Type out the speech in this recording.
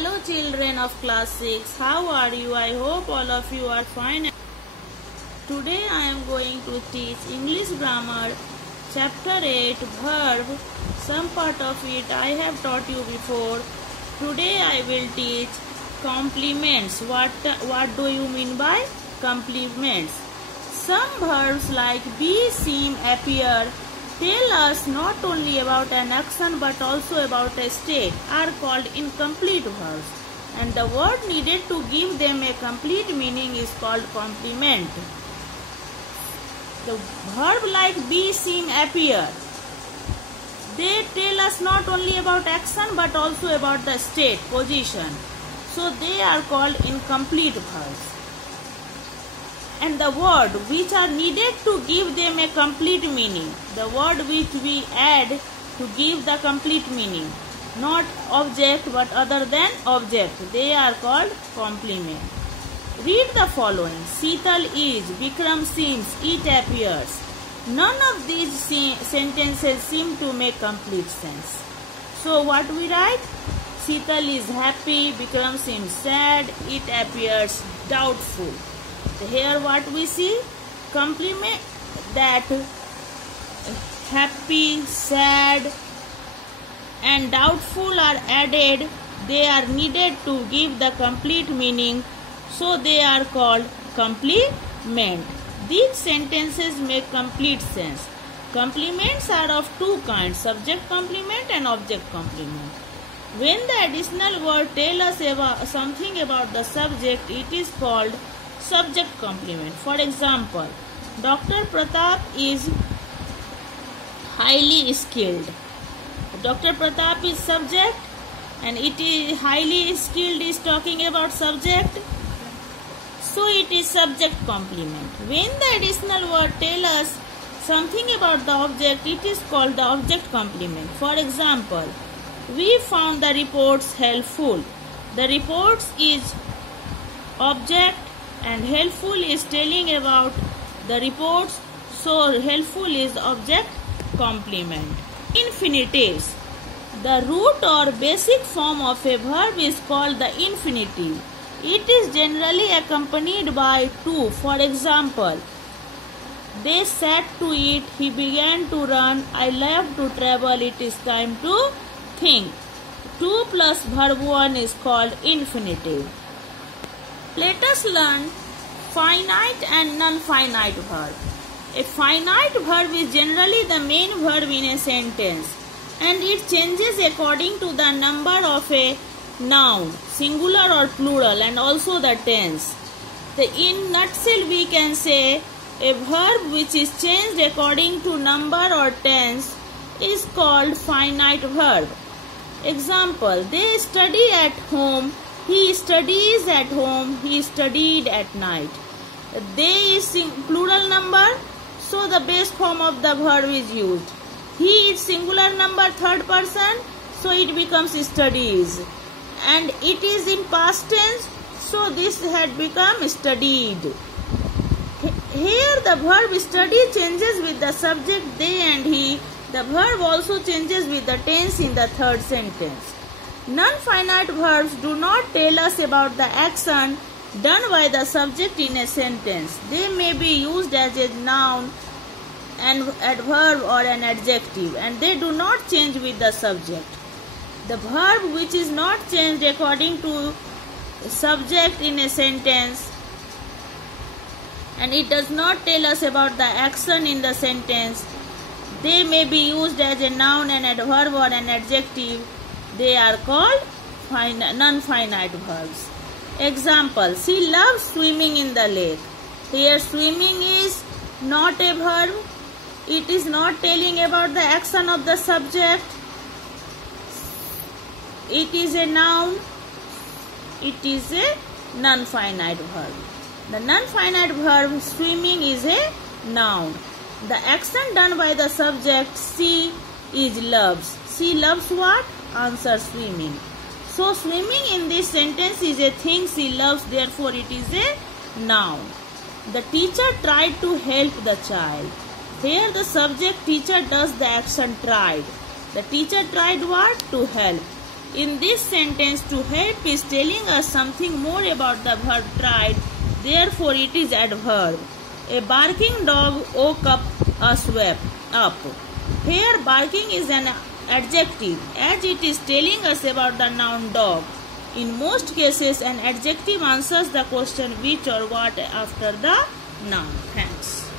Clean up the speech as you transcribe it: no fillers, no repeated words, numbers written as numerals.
Hello children of class 6, how are you? I hope all of you are fine. Today I am going to teach English grammar chapter 8 verb. Some part of it I have taught you before. Today I will teach complements. What do you mean by complements? Some verbs like be, seem, appear tell us not only about an action but also about a state are called incomplete verbs, and the word needed to give them a complete meaning is called complement. The verb like be, seem, appear, they tell us not only about action but also about the state, position. So they are called incomplete verbs. And the word which are needed to give them a complete meaning, the word which we add to give the complete meaning, not object but other than object, they are called complement. Read the following. Sheetal is, Bikram seems, it appears. None of these sentences seem to make complete sense. So what we write? Sheetal is happy, Bikram seems sad, it appears doubtful. Here what we see? Complement that happy, sad and doubtful are added. They are needed to give the complete meaning. So they are called complement. These sentences make complete sense. Complements are of two kinds, subject complement and object complement. When the additional word tells us about something about the subject, it is called subject complement. For example, Dr. Pratap is highly skilled. Dr. Pratap is subject and it is highly skilled is talking about subject. So it is subject complement. When the additional word tells us something about the object, it is called the object complement. For example, we found the reports helpful. The reports is object and helpful is telling about the reports, so helpful is object complement. Infinitives. The root or basic form of a verb is called the infinitive. It is generally accompanied by to. For example, they sat to eat, he began to run, I love to travel, it is time to think. To plus verb 1 is called infinitive. Let us learn finite and non-finite verb. A finite verb is generally the main verb in a sentence and it changes according to the number of a noun, singular or plural, and also the tense. In nutshell we can say a verb which is changed according to number or tense is called finite verb. Example, they study at home, he studies at home, he studied at night. They is plural number, so the base form of the verb is used. He is singular number, third person, so it becomes studies. And it is in past tense, so this had become studied. Here the verb study changes with the subject they and he. The verb also changes with the tense in the third sentence. Non-finite verbs do not tell us about the action done by the subject in a sentence. They may be used as a noun, an adverb or an adjective, and they do not change with the subject. The verb which is not changed according to subject in a sentence and it does not tell us about the action in the sentence, they may be used as a noun, an adverb or an adjective. They are called non-finite verbs. Example, she loves swimming in the lake. Here swimming is not a verb. It is not telling about the action of the subject. It is a noun. It is a non-finite verb. The non-finite verb swimming is a noun. The action done by the subject she is loves. She loves what? Answer, swimming. So swimming in this sentence is a thing she loves, therefore it is a noun. The teacher tried to help the child. Here the subject teacher does the action tried. The teacher tried what? To help. In this sentence, to help is telling us something more about the verb tried. Therefore, it is adverb. A barking dog woke up a swept up. Here, barking is an adjective, as it is telling us about the noun dog. In most cases, an adjective answers the question which or what after the noun. Thanks.